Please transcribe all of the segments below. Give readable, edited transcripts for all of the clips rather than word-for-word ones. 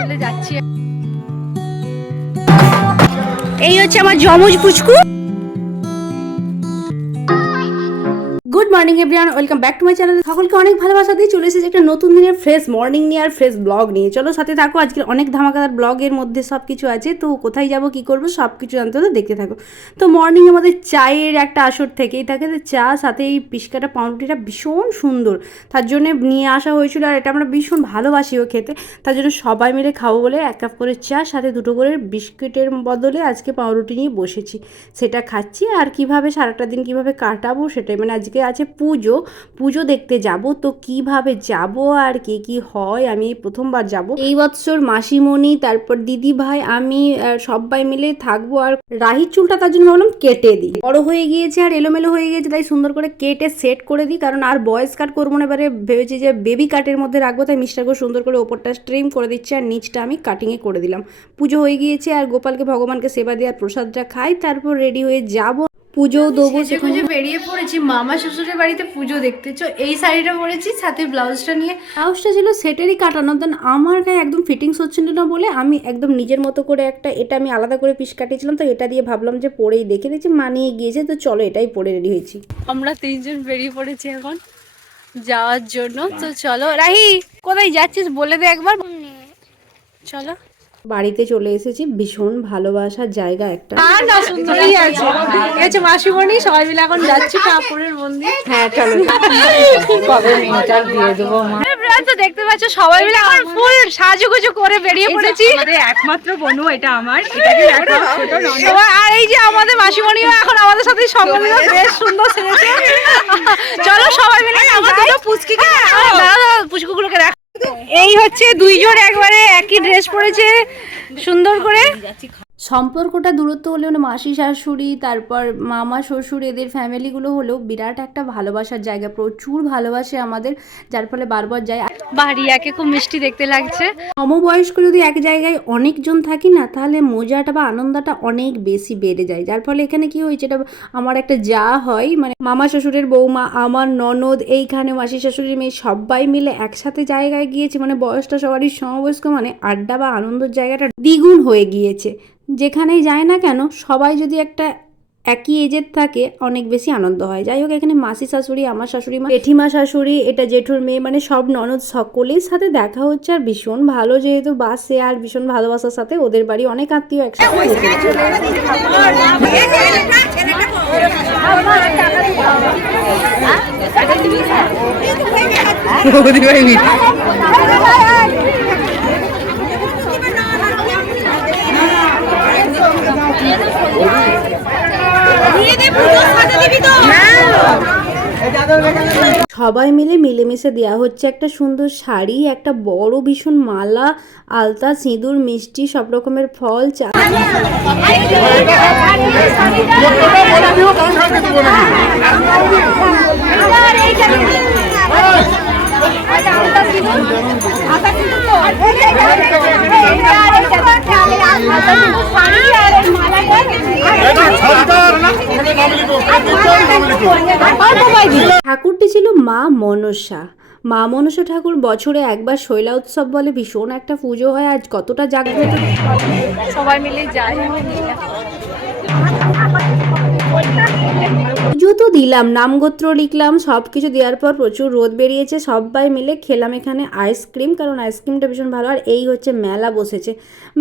মিলে যাচ্ছি। এই হচ্ছে আমার যমজ পুচকু। Good morning everyone, welcome back to my channel. সকলকে অনেক ভালোবাসা দিয়ে চলে এসেছি একটা নতুন দিনের ফ্রেশ মর্নিং নিয়ে আর ফ্রেশ ব্লগ নিয়ে। চলো সাথে থাকো, আজকে অনেক ধামাকাদার ব্লগের মধ্যে সব কিছু আছে। তো কোথায় যাব কি করবো সব কিছু জানতে হলে দেখতে থাকো। তো মর্নিং আমাদের চায়ের একটা আসর থেকেই থাকে, তো চা সাথে এই পিসকাটা পাউরুটিটা ভীষণ সুন্দর, তার জন্য নিয়ে আসা হয়েছিল। আর এটা আমরা ভীষণ ভালোবাসিও খেতে, তার জন্য সবাই মিলে খাবো বলে 1 কাপ করে চা সাথে 2টো করে বিস্কিটের বদলে আজকে পাউরুটি নিয়ে বসেছি, সেটা খাচ্ছি। আর কিভাবে সারাটা দিন কিভাবে কাটাবো সেটাই, মানে আজকে আছে পুজো দেখতে যাব। তো কিভাবে যাব আর কি হয়, আমি প্রথমবার যাব এই বছর। মাসিমণি, তারপর দিদি ভাই, আমি সবাই মিলে থাকবো। আর রাহির চুলটা তার জন্য ভাবলাম কেটে দিই, বড় হয়ে গিয়েছে আর এলোমেলো হয়ে গিয়েছে, তাই সুন্দর করে কেটে সেট করে দিই। কারণ আর বয়েস কাট করবো না, এবারে ভেবেছি যে বেবি কাটের মধ্যে রাখবো, তাই মিস্টারকে সুন্দর করে ওপরটা স্ট্রিম করে দিচ্ছে আর নিচটা আমি কাটিংয়ে করে দিলাম। পুজো হয়ে গিয়েছে আর গোপালকে ভগবানকে সেবা দিয়ে আর প্রসাদটা খাই, তারপর রেডি হয়ে যাব, পুজো দেবো। সেখানে বেরিয়ে পড়েছি মামা শ্বশুরের বাড়িতে পুজো দেখতে। এই শাড়িটা পরেছি, সাথে ব্লাউজটা নিয়ে। ব্লাউজটা ছিল সেটেরই কাটানো, দেন আমার গায়ে একদম ফিটিংস হচ্ছিল না বলে আমি একদম নিজের মতো করে এটা আমি আলাদা করে পিস কাটিয়েছিলাম, তো এটা দিয়ে ভাবলাম যে পরেই দেখে দিচ্ছি, মানিয়ে গিয়েছে, তো চলো এটাই পরে রেডি হয়েছি। আমরা 3জন বেরিয়ে পড়েছি এখন যাওয়ার জন্য। তো চলো। রাহি, কোথায় যাচ্ছিস বলে দে একবার। চলো, বাড়িতে চলে এসেছি। ভীষণ ভালোবাসার জায়গা একটা। না, সুন্দরই আছে। এই মাসিমণি, সবাই মিলে এখন যাচ্ছি ঠাকুরের মন্দির। হ্যাঁ চলো। কবে মিটার দিয়ে দেবো মা। তো দেখতে পাচ্ছ সবাই মিলে এখন ফুল সাজুগুজু করে বেরিয়ে পড়েছি। আমাদের একমাত্র বনু এটা আমার, এটাকে দেখো ছোট ননদ। আর এই যে আমাদের মাসিমণিও এখন আমাদের সাথে সঙ্গ মিলে বেশ সুন্দর সেজেছে। চলো সবাই মিলে আমার দুটো পুচকিকে পুচকুগুলোকে দেখ। এই হচ্ছে 2জন একবারে একই ড্রেস পরেছে সুন্দর করে। সম্পর্কটা দূরত্ব হলেও মাসি শাশুড়ি, তারপর মামা শ্বশুর, এদের ফ্যামিলিগুলো হলেও বিরাট একটা ভালোবাসার জায়গা, প্রচুর ভালোবাসে আমাদের, যার ফলে বারবার যাই। বাড়িয়াকে খুব মিষ্টি দেখতে লাগছে। সমবয়স্ক যদি এক জায়গায় অনেকজন থাকি না, তাহলে মজাটা বা আনন্দটা অনেক বেশি বেড়ে যায়। যার ফলে এখানে কি হয়েছে, এটা আমার একটা যা হয়, মানে মামা শ্বশুরের বৌমা, আমার ননদ, এইখানে মাসি শাশুড়ির মেয়ে, সবাই মিলে একসাথে জায়গায় গিয়েছে, মানে বয়সটা সবারই সমবয়স্ক, মানে আড্ডা বা আনন্দের জায়গাটা দ্বিগুণ হয়ে গিয়েছে। যেখানেই যায় না কেন সবাই যদি একটা একই এজের থাকে, অনেক বেশি আনন্দ হয়। যাই হোক, এখানে মাসি শাশুড়ি, আমার শাশুড়ি মা, জেঠিমা শাশুড়ি, এটা জেঠুর মেয়ে, মানে সব ননদ সকলের সাথে দেখা হচ্ছে। আর ভীষণ ভালো, যেহেতু বাসে, আর ভীষণ ভালোবাসার সাথে ওদের বাড়ি অনেক আত্মীয় একসাথে। সবাই মিলে মিলেমিশে দেওয়া হচ্ছে একটা সুন্দর শাড়ি, একটা বড় ভীষণ মালা, আলতা, সিঁদুর, মিষ্টি, সব রকমের ফল, চা। ঠাকুরটি ছিল মা মনসা। মা মনসা ঠাকুর বছরে একবার শৈলা উৎসব বলে ভীষণ একটা পুজো হয়। আজ কতটা জাগ্রত, সবাই মিলে যায়। পুজো তো দিলাম, নামগোত্র লিখলাম, সব কিছু দেওয়ার পর প্রচুর রোদ বেরিয়েছে, সবাই মিলে খেলাম এখানে আইসক্রিম, কারণ আইসক্রিমটা ভীষণ ভালো। আর এই হচ্ছে মেলা বসেছে,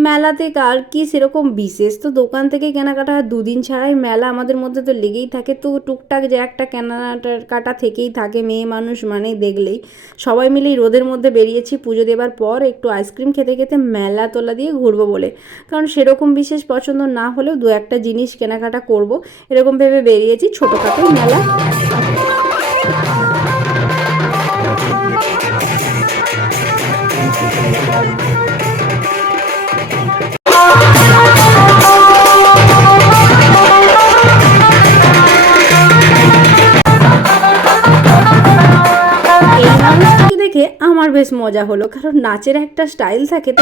মেলাতে কার কি সেরকম বিশেষ তো দোকান থেকে কেনাকাটা 2 দিন ছাড়াই মেলা আমাদের মধ্যে তো লেগেই থাকে। তো টুকটাক যে একটা কেনাকাটা থেকেই থাকে, মেয়ে মানুষ মানে দেখলেই। সবাই মিলেই রোদের মধ্যে বেরিয়েছি পুজো দেবার পর একটু আইসক্রিম খেতে খেতে মেলা তোলা দিয়ে ঘুরবো বলে, কারণ সেরকম বিশেষ পছন্দ না হলেও 2-1টা জিনিস কেনাকাটা করব এরকম ভেবে বেরিয়েছি ছোটোখাটো মেলা। এই মানুষটাকে দেখে আমার বেশ মজা হলো, কারণ নাচের একটা স্টাইল থাকে তো।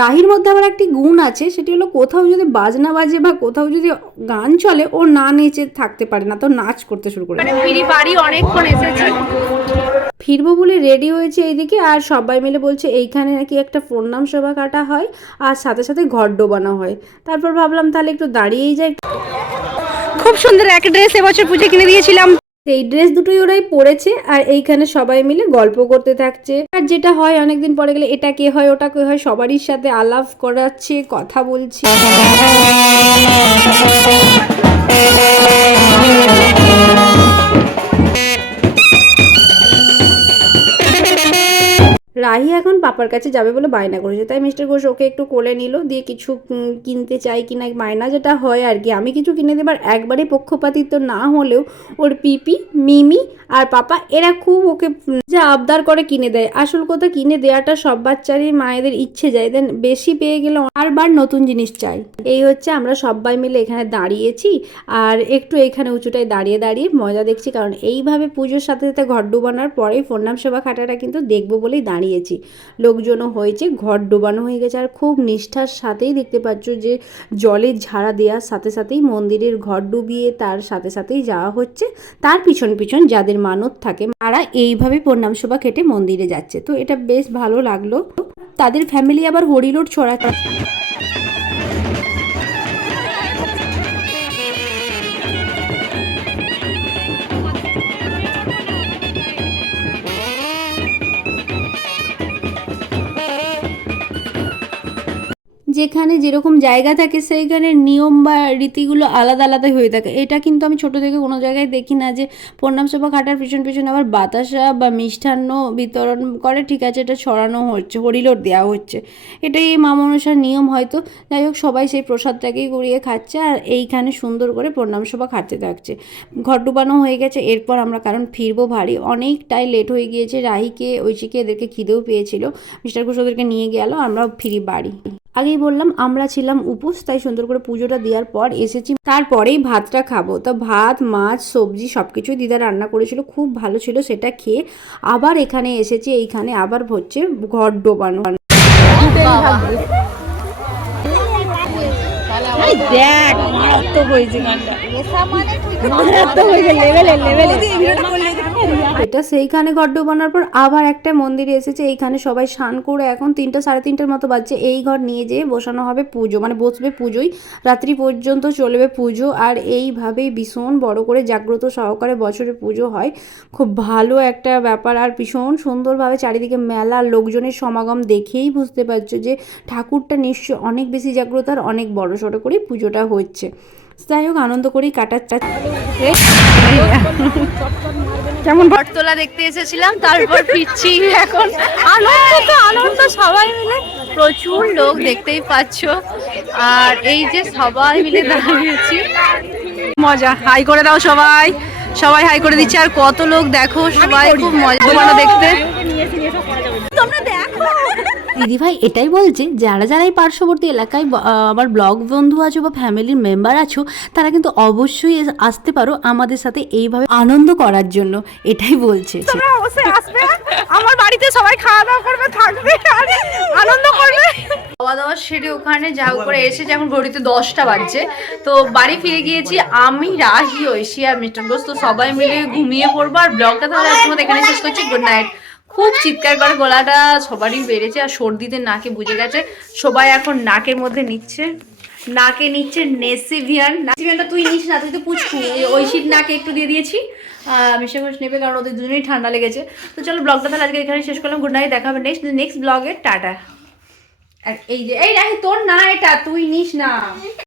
রাহির মধ্যে আবার একটি গুণ আছে, সেটি হলো কোথাও যদি বাজনা বাজে বা কোথাও যদি গান চলে ও না নেচে থাকতে পারে না, তো নাচ করতে শুরু করে। ফিরি বাড়ি অনেকক্ষণ এসেছি, ফিরবো বলে রেডি হয়েছে এইদিকে, আর সবাই মিলে বলছে এইখানে নাকি একটা প্রণাম সভা কাটা হয় আর সাথে সাথে ঘর ডোবানো হয়। তারপর ভাবলাম তাহলে একটু দাঁড়িয়েই যাই। খুব সুন্দর এক ড্রেস এবছর পুজো কিনে দিয়েছিলাম। এই ড্রেস দুটোই ওরাই পরেছে আর এইখানে সবাই মিলে গল্প করতে থাকছে। আর যেটা হয় অনেকদিন পরে গেলে, এটা কে হয় ওটা কে হয়, সবারই সাথে আলাপ করাচ্ছে, কথা বলছে। রাহি এখন পাপার কাছে যাবে বলে বায়না করেছে, তাই মিস্টার ঘোষ ওকে একটু কোলে নিল, দিয়ে কিছু কিনতে চাই কিনা মায়না যেটা হয় আর কি। আমি কিছু কিনে দেবার একবারে পক্ষপাতিত্ব না হলেও ওর পিপি, মিমি আর পাপা এরা খুব ওকে যা আবদার করে কিনে দেয়। আসল কথা কিনে দেওয়াটা সব বাচ্চারই মায়েদের ইচ্ছে যায়, দেন বেশি পেয়ে গেলে বারবার নতুন জিনিস চাই। এই হচ্ছে আমরা সবাই মিলে এখানে দাঁড়িয়েছি আর একটু এখানে উঁচুটায় দাঁড়িয়ে দাঁড়িয়ে মজা দেখছি, কারণ এইভাবে পুজোর সাথে সাথে ঘর ডুবানোর পরেই প্রণাম সেবা খাটাটা কিন্তু দেখবো বলেই দাঁড়িয়েছি। লোকজনও হয়েছে, ঘর ডোবানো হয়ে গেছে, আর খুব নিষ্ঠার সাথেই দেখতে পাচ্ছ যে জলের ঝাড়া দেওয়ার সাথে সাথেই মন্দিরের ঘর ডুবিয়ে তার সাথে সাথেই যাওয়া হচ্ছে। তার পিছন পিছন যাদের মানত থাকে তারা এইভাবে প্রণাম সভা খেটে মন্দিরে যাচ্ছে, তো এটা বেশ ভালো লাগলো। তাদের ফ্যামিলি আবার হরিলোট ছড়াচ্ছে। যেখানে যেরকম জায়গা থাকে সেইখানে নিয়ম বা রীতিগুলো আলাদা আলাদাই হয়ে থাকে। এটা কিন্তু আমি ছোট থেকে কোনো জায়গায় দেখি না যে প্রণাম সভা খাটার পিছন পিছনে আবার বাতাসা বা মিষ্টান্ন বিতরণ করে, ঠিক আছে এটা ছড়ানো হচ্ছে, হরিলোট দেওয়া হচ্ছে, এটাই মা মনসার নিয়ম হয়তো। যাই হোক, সবাই সেই প্রসাদটাকেই গড়িয়ে খাচ্ছে আর এইখানে সুন্দর করে প্রণাম সভা খাটতে থাকছে। ঘর ডুবানো হয়ে গেছে, এরপর আমরা কারণ ফিরবো ভারী অনেকটাই লেট হয়ে গিয়েছে, রাহিকে ঐশীকে এদেরকে খিদেও পেয়েছিল, মিস্টার ঘোষ ওদেরকে নিয়ে গেল, আমরা ফিরি বাড়ি। আগেই বললাম আমরা ছিলাম উপোস, তাই সুন্দর করে পুজোটা দেওয়ার পর এসেছি, তারপরেই ভাতটা খাবো। তো ভাত, মাছ, সবজি সব কিছুই দিদা রান্না করেছিল, খুব ভালো ছিল। সেটা খেয়ে আবার এখানে এসেছি, এইখানে আবার হচ্ছে ঘর ডোবানো। দেখ মারাত্মক হয়েছে গানটা, মারাত্মক হয়েছে লেভেলে লেভেলে। এটা সেইখানে ঘর ডোবানোর পর আবার একটা মন্দিরে এসেছে, এইখানে সবাই স্নান করে এখন 3টা সাড়ে 3টার মতো বাজছে। এই ঘর নিয়ে যেয়ে বসানো হবে পুজো, মানে বসবে পুজোই, রাত্রি পর্যন্ত চলবে পুজো। আর এইভাবেই ভীষণ বড় করে জাগ্রত সহকারে বছরে পুজো হয়, খুব ভালো একটা ব্যাপার। আর ভীষণ সুন্দরভাবে চারিদিকে মেলা, লোকজনের সমাগম দেখেই বুঝতে পারছো যে ঠাকুরটা নিশ্চয় অনেক বেশি জাগ্রত আর অনেক বড় সড়ো করে পুজোটা হচ্ছে। যাই হোক, আনন্দ করেই কাটাচ্ছে। কেমন বটতলা দেখতে এসেছিলাম, তারপর ফিরছি এখন। আনন্দ তো আনন্দ, সবাই মিলে প্রচুর লোক দেখতেই পাচ্ছ, আর এই যে সবাই মিলে দাঁড়িয়েছি, মজা। হাই করে দাও সবাই, সবাই হাই করে দিচ্ছে। আর কত লোক দেখো, সবাই খুব মজা পানো দেখতে। তোমরা দেখো দিদিভাই এটাই বলছে যারা যারা এই পার্শ্ববর্তী এলাকায় আবার ব্লগ বন্ধু আছো বা ফ্যামিলির মেম্বার আছো, তারা কিন্তু অবশ্যই আসতে পারো আমাদের সাথে এইভাবে আনন্দ করার জন্য, এটাই বলছে। তোমরা অবশ্যই আসবে, আমার বাড়িতে সবাই খাওয়া দাওয়া করবে, থাকবে আর আনন্দ করবে। খাওয়া দাওয়া সেরে ওখানে যা করে এসে যখন ঘড়িতে 10টা বাজছে, তো বাড়ি ফিরে গিয়েছি আমি, রাহি, ঐশী আর মিস্টার ঘোষ। তো সবাই মিলে ঘুমিয়ে পড়বো আর ব্লগটা তাহলে আজকের মতো এখানে শেষ করছি। Good night. খুব চিৎকার করে গলাটা সবারই বেড়েছে আর সর্দিতে নাকে বুঝে গেছে, সবাই এখন নাকের মধ্যে নিচ্ছে, নাকে নিচ্ছে নেসিভিয়ান। নেসিভিয়ানটা তুই নিস না, তুই তো পুচকু, ঐশীর নাকে একটু দিয়ে দিয়েছি, মিস্টার ঘোষ নেবে কারণ ওদের দুজনেই ঠান্ডা লেগেছে। তো চলো ব্লগটা তাহলে আজকে এখানে শেষ করলাম। গুড নাইট, দেখা হবে নেক্সট ব্লগে। টাটা। আর এই যে এই রাহি তোর না, এটা তুই নিস না।